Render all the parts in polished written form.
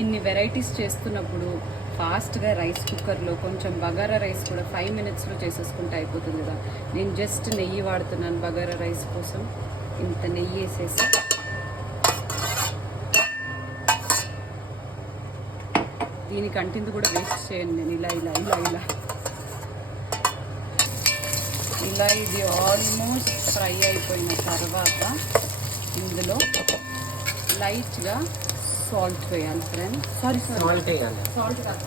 ఇన్ని వెరైటీస్ చేస్తున్నప్పుడు ఫాస్ట్గా రైస్ కుక్కర్లో కొంచెం బగారా రైస్ కూడా 5 minutesలో చేసేసుకుంటే అయిపోతుంది కదా. నేను జస్ట్ నెయ్యి వాడుతున్నాను బగారా రైస్ కోసం. ఇంత నెయ్యి వేసేసి దీనికి అంటింది కూడా వేస్ట్ చేయండి. నేను ఇలా ఇలా ఇలా ఇలా ఇలా ఇది ఆల్మోస్ట్ ఫ్రై అయిపోయిన తర్వాత ఇందులో లైట్గా సాల్ట్ వేయాలి ఫ్రెండ్స్. సాల్ట్ వేయాలి. సాల్ట్ కాదు,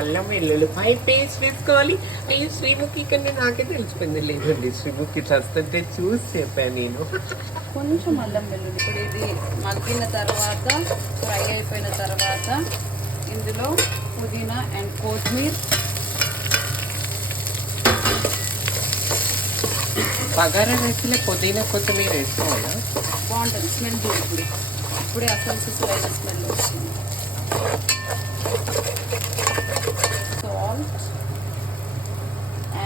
అల్లం వెల్లుల్లిపాయ పేస్ట్ వేసుకోవాలి. అయ్యో శ్రీముఖి కన్నా నాకే తెలిసిపోయింది. లేదండి శ్రీముఖి చస్తుంటే చూసి చెప్పాను నేను. కొంచెం అల్లం వెల్లుల్లి. ఇప్పుడు ఇది మగ్గిన తర్వాత ఫ్రై అయిపోయిన తర్వాత ఇందులో పుదీనా అండ్ కొత్తిమీర. బగారా రైస్లో పుదీనా కొత్తిమీర వేసుకోవాలా? బాగుంటుంది స్మెల్. ఇప్పుడు ఇప్పుడే అసలు సిసలైన స్మెల్ వస్తుంది. సాల్ట్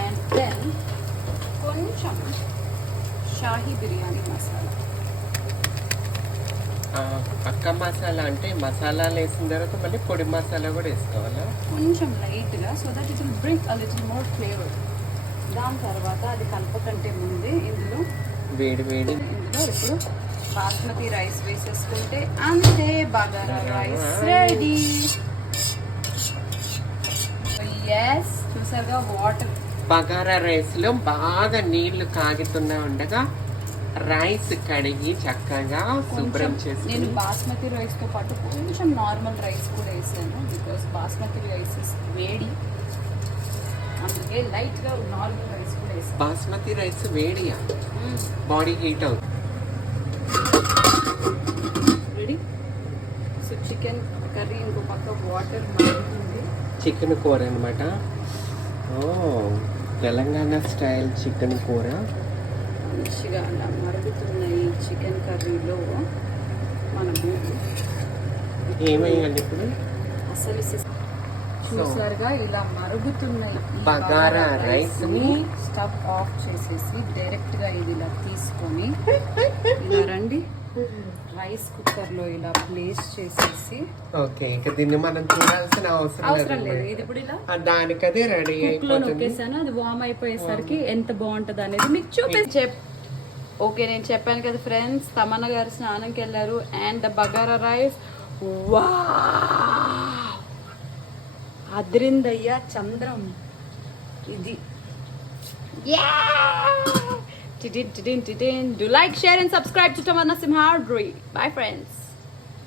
అండ్ దెన్ కొంచెం షాహీ బిర్యానీ మసాలా. పక్క మసాలా అంటే మసాలాలు వేసిన తర్వాత మళ్ళీ పొడి మసాలా కూడా వేసుకోవాలా? కొంచెం లైట్గా, so that it will bring a little more flavour. దాని తర్వాత అది కలపకంటే ముందే ఇందులో వేడి ఇందులో ఇప్పుడు బాస్మతి రైస్ వేసేసుకుంటే అంతే, బగారా రైస్ రెడీ. ఎస్, చూసారుగా వాటర్. బగారా రైస్ లో బాగా నీళ్లు కాగుతున్నా ఉండగా రైస్ కడిగి చక్కగా శుభ్రం చేసి, నేను బాస్మతి రైస్ తో పాటు కొంచెం నార్మల్ రైస్ కూడా వేసాను. బికాస్ బాస్మతి రైస్ వేడి, అందుకే లైట్ గా నార్మల్ రైస్ కూడా వేసాను. బాస్మతి రైస్ వేడియా? బాడీ హీట్ అవుతుంది. రెడీ. సో చికెన్ కర్రీ ఇంకో పక్క వాటర్ మరుగుతుంది. చికెన్ కూర అనమాట. ఓ తెలంగాణ స్టైల్ చికెన్ కూర. మంచిగా అలా మరుగుతున్న ఈ చికెన్ కర్రీలో మనము ఏమేయాలి ఇప్పుడు? అసలు చూసారుగా ఇలా మరుగుతున్న బగారా రైస్ ని స్టవ్ ఆఫ్ చేసేసి డైరెక్ట్ గా ఇది ఇలా తీసుకొని ఇలా రండి రైస్ కుక్కర్ లో ఇలా ప్లేస్ చేసేసి. ఓకే, ఇంకా దీన్ని మనం చూడాల్సిన అవసరం లేదు. ఇది ఇప్పుడు ఇలా దానికి అదే రెడీ అయిపోతుంది. నొక్కేసాను, అది వామ్ అయిపోయేసరికి ఎంత బాగుంటది అనేది మీకు చూపించి. ఓకే, నేను చెప్పాను కదా ఫ్రెండ్స్, తమన్నా గారు స్నానంకి వెళ్ళారు అండ్ ద బగారా రైస్ అదిరిందయ్యా చంద్రం. ఇది do like, share and subscribe to Tamanna Simhadri. Bye friends.